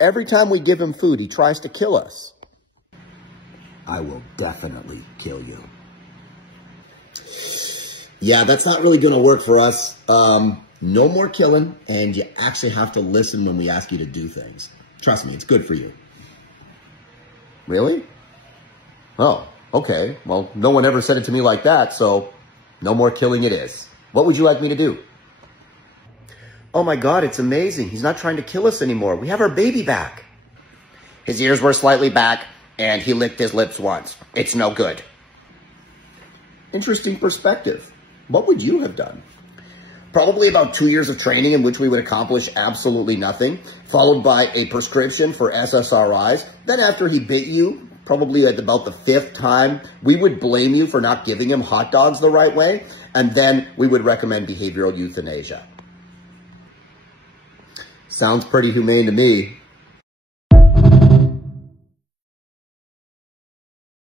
Every time we give him food, he tries to kill us. I will definitely kill you. Yeah, that's not really going to work for us. No more killing, and you actually have to listen when we ask you to do things. Trust me, it's good for you. Really? Oh, okay. Well, no one ever said it to me like that, so no more killing it is. What would you like me to do? Oh my God, it's amazing. He's not trying to kill us anymore. We have our baby back. His ears were slightly back, and he licked his lips once. It's no good. Interesting perspective. What would you have done? Probably about 2 years of training in which we would accomplish absolutely nothing, followed by a prescription for SSRIs. Then after he bit you, probably at about the 5th time, we would blame you for not giving him hot dogs the right way, and then we would recommend behavioral euthanasia. Sounds pretty humane to me.